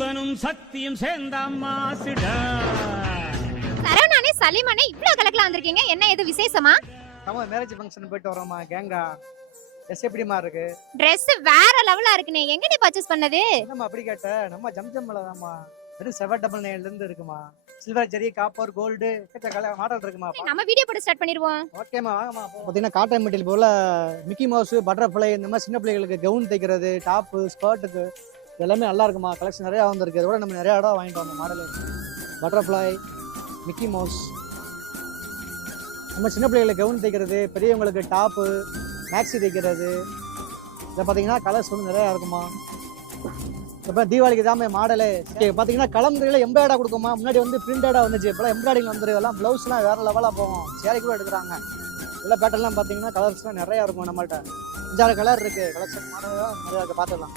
சிவனும் சக்தியும் சேர்ந்தாம்மா சிடா. சரவணானே சலீமானே இவ்ளோ கலக்கலா வந்திருக்கீங்க, என்ன எது விசேஷமா? நம்ம மேரேஜ் ஃபங்க்ஷன் போயிட்டு வரோமா கேங்கா. ட்ரெஸ் எப்படிமா இருக்கு? Dress வேற லெவலா இருக்குனே, எங்க நீ பர்ச்சேஸ் பண்ணது? என்னம்மா அப்படி கேட்ட? நம்ம ஜம்ஜம்ல தான்மா. வெறும் 799 ல இருந்து இருக்குமா. சில்வர் ஜெரி, காப்பர், கோல்டு கலர் மாடல் இருக்குமா. நம்ம வீடியோ போட்டு ஸ்டார்ட் பண்ணிடுவோம். ஓகேமா வாங்கம்மா. பாத்தீங்கன்னா காட்டன் மெட்டீரியல் போல மிக்கி மவுஸ், பட்டர்ஃப்ளை இந்த மாதிரி சின்ன பிள்ளைகளுக்கு கவுன் தைக்கிறது, டாப், ஸ்கர்ட்டுக்கு எல்லாமே நல்லா இருக்குமா. கலெக்ஷன் நிறைய வந்திருக்கு. இதோட நம்ம நிறைய இடம் வாங்கிட்டு வந்தோம் மாடல். பட்டர்ஃப்ளை, மிக்கி மவுஸ், நம்ம சின்ன பிள்ளைகளுக்கு கவுன் தைக்கிறது, பெரியவங்களுக்கு டாப்பு, மேக்ஸி தைக்கிறது. இதை பார்த்தீங்கன்னா கலர்ஸ் வந்து நிறையா இருக்குமா. இப்போ தீபாவளிக்கு தான் மாடலு பார்த்தீங்கன்னா கலந்துரையில் எம்ப்ராய்டாக கொடுக்குமா. முன்னாடி வந்து பிரிண்டடாக வந்துச்சு, இப்போலாம் எம்ப்ராய்டிங் வந்துருக்கு. எல்லாம் ப்ளவுஸ்லாம் வேறு லெவலாக போகும். சேலை கூட எடுக்கிறாங்க. இதெல்லாம் பேட்டர்லாம் பார்த்தீங்கன்னா கலர்ஸ்லாம் நிறையா இருக்கும். நம்மள்கிட்ட 5-6 கலர் இருக்குது. கலெக்ஷன் மாடல் நிறையா இருக்குது, பார்த்துக்கலாம்.